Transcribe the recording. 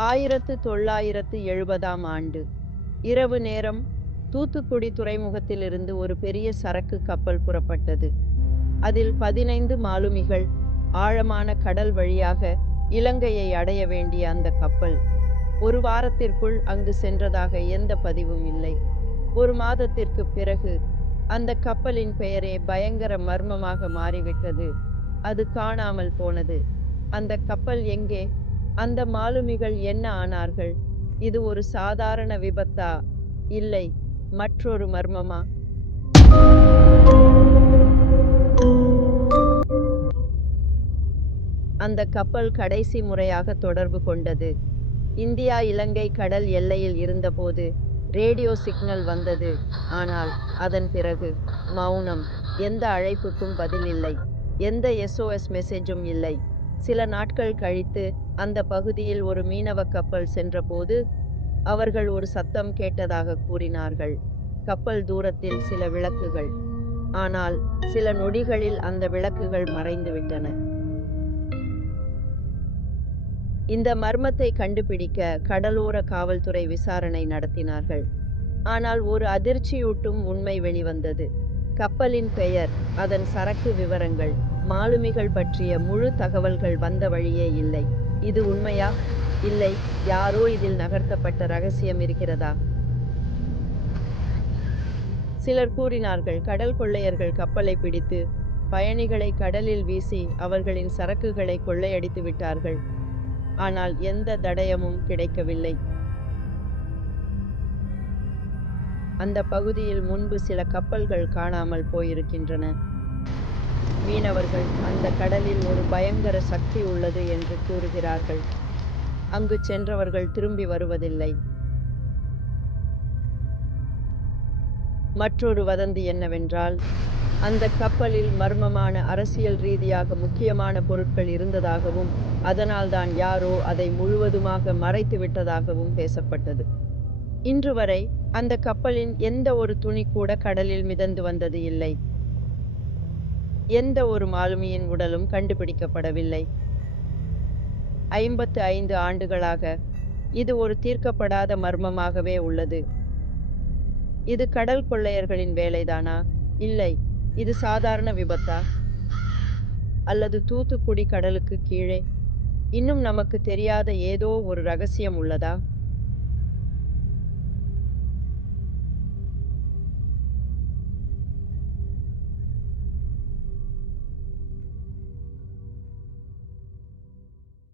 1970ஆம் ஆண்டு இரவு நேரம் தூத்துக்குடி துறைமுகத்திலிருந்து ஒரு பெரிய சரக்கு கப்பல் புறப்பட்டது. அதில் 15 மாலுமிகள். ஆழமான கடல் வழியாக இலங்கையை அடைய வேண்டிய அந்த கப்பல் ஒரு வாரத்திற்குள் அங்கு சென்றதாக எந்த பதிவும் இல்லை. ஒரு மாதத்திற்கு பிறகு அந்த கப்பலின் பெயரே பயங்கர மர்மமாக மாறிவிட்டது. அது காணாமல் போனது. அந்த கப்பல் எங்கே? அந்த மாலுமிகள் என்ன ஆனார்கள்? இது ஒரு சாதாரண விபத்தா? இல்லை, மற்றொரு மர்மமா? அந்த கப்பல் கடைசி முறையாக தொடர்பு கொண்டது இந்தியா இலங்கை கடல் எல்லையில் இருந்தபோது ரேடியோ சிக்னல் வந்தது. ஆனால் அதன் பிறகு மௌனம். எந்த அழைப்புக்கும் பதில் இல்லை. எந்த SOS மெசேஜும் இல்லை. சில நாட்கள் கழித்து அந்த பகுதியில் ஒரு மீனவ கப்பல் சென்றபோது அவர்கள் ஒரு சத்தம் கேட்டதாக கூறினார்கள். கப்பல் தூரத்தில் சில விளக்குகள். ஆனால் சில நொடிகளில் அந்த விளக்குகள் மறைந்துவிட்டன. இந்த மர்மத்தை கண்டுபிடிக்க கடலோர காவல்துறை விசாரணை நடத்தினார்கள். ஆனால் ஒரு அதிர்ச்சியூட்டும் உண்மை வெளிவந்தது. கப்பலின் பெயர், அதன் சரக்கு விவரங்கள், மாலுமிகள் பற்றிய முழு தகவல்கள் வந்த வழியே இல்லை. இது உண்மையா? இல்லை, யாரோ இதில் நகர்த்தப்பட்ட ரகசியம் இருக்கிறதா? சிலர் கூறினார்கள் கடல் கொள்ளையர்கள் கப்பலை பிடித்து பயணிகளை கடலில் வீசி அவர்களின் சரக்குகளை கொள்ளையடித்து விட்டார்கள். ஆனால் எந்த தடயமும் கிடைக்கவில்லை. அந்த பகுதியில் முன்பு சில கப்பல்கள் காணாமல் போயிருக்கின்றன. மீனவர்கள் அந்த கடலில் ஒரு பயங்கர சக்தி உள்ளது என்று கூறுகிறார்கள். அங்கு சென்றவர்கள் திரும்பி வருவதில்லை. மற்றொரு வதந்தி என்னவென்றால், அந்த கப்பலில் மர்மமான அரசியல் ரீதியாக முக்கியமான பொருட்கள் இருந்ததாகவும் அதனால்தான் யாரோ அதை முழுவதுமாக மறைத்து விட்டதாகவும் பேசப்பட்டது. இன்று வரை அந்த கப்பலின் எந்த ஒரு துணி கூட கடலில் மிதந்து வந்தது இல்லை. எந்த ஒரு மாலுமியின் உடலும் கண்டுபிடிக்கப்படவில்லை. 55 ஆண்டுகளாக இது ஒரு தீர்க்கப்படாத மர்மமாகவே உள்ளது. இது கடல் கொள்ளையர்களின் வேலைதானா? இல்லை. இது சாதாரண விபத்தா? அல்லது தூத்துக்குடி கடலுக்கு கீழே இன்னும் நமக்கு தெரியாத ஏதோ ஒரு ரகசியம் உள்ளதா?